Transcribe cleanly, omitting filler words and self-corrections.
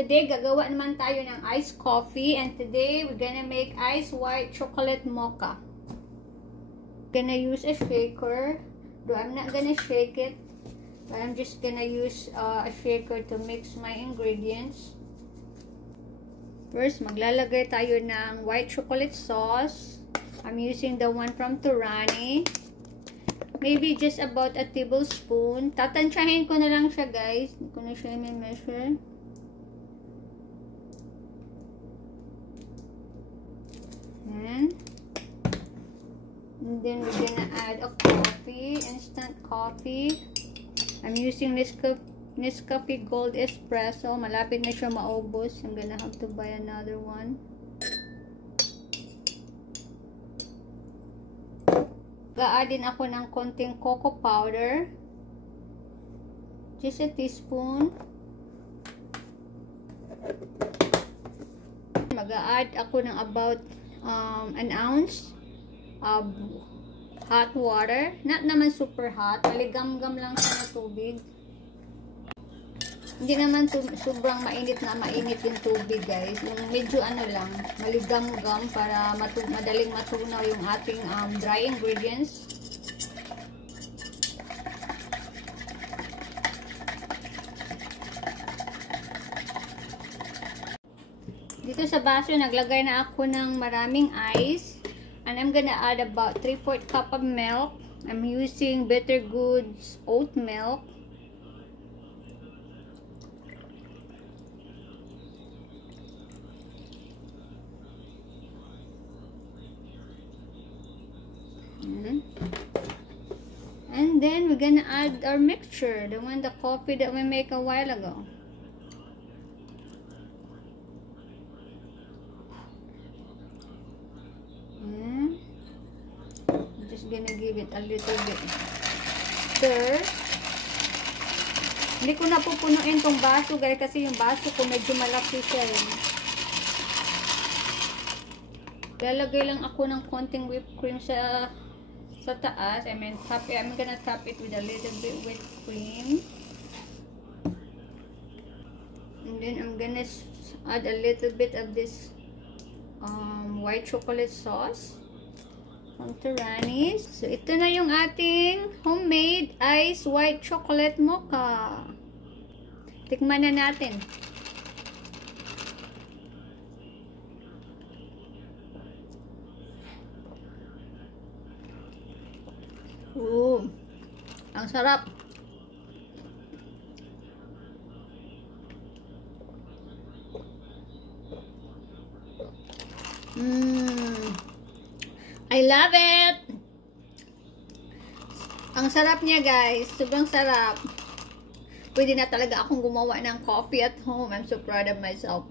Today, gagawa naman tayo ng iced coffee. And today, we're gonna make iced white chocolate mocha. Gonna use a shaker. Though I'm not gonna shake it. But I'm just gonna use a shaker to mix my ingredients. First, maglalagay tayo ng white chocolate sauce. I'm using the one from Torani. Maybe just about a tablespoon. Tatansyahin ko na lang siya, guys. Hindi ko na siya i-measure. And then we're gonna add a coffee, instant coffee. I'm using Nescafe Gold Espresso. Malapit na siya maubos. I'm gonna have to buy another one. Ga-add din ako ng konting cocoa powder. Just a teaspoon. Mag-add ako ng about an ounce of hot water. Not naman super hot. Maligam-gam lang siya na tubig. Hindi naman sobrang mainit na mainit yung tubig, guys. Yung medyo ano lang, maligam-gam para madaling matunaw yung ating dry ingredients. Dito sa baso, naglagay na ako ng maraming ice. And I'm gonna add about 3/4 cup of milk. I'm using Better Goods oat milk. And then we're gonna add our mixture, the coffee that we make a while ago. And I'm just gonna give it a little bit stir. Hindi ko na pupunuin tong baso, guys, kasi yung baso ko medyo malaki siya. Lalagay lang ako ng konting whipped cream sa taas. I'm gonna top it with a little bit whipped cream. And then I'm gonna add a little bit of this white chocolate sauce from Torani's. So ito na yung ating homemade iced white chocolate mocha. Tikman na natin. Ang sarap. I love it. Ang sarap niya, guys. Sobrang sarap. Pwede na talaga akong gumawa ng coffee at home. I'm so proud of myself.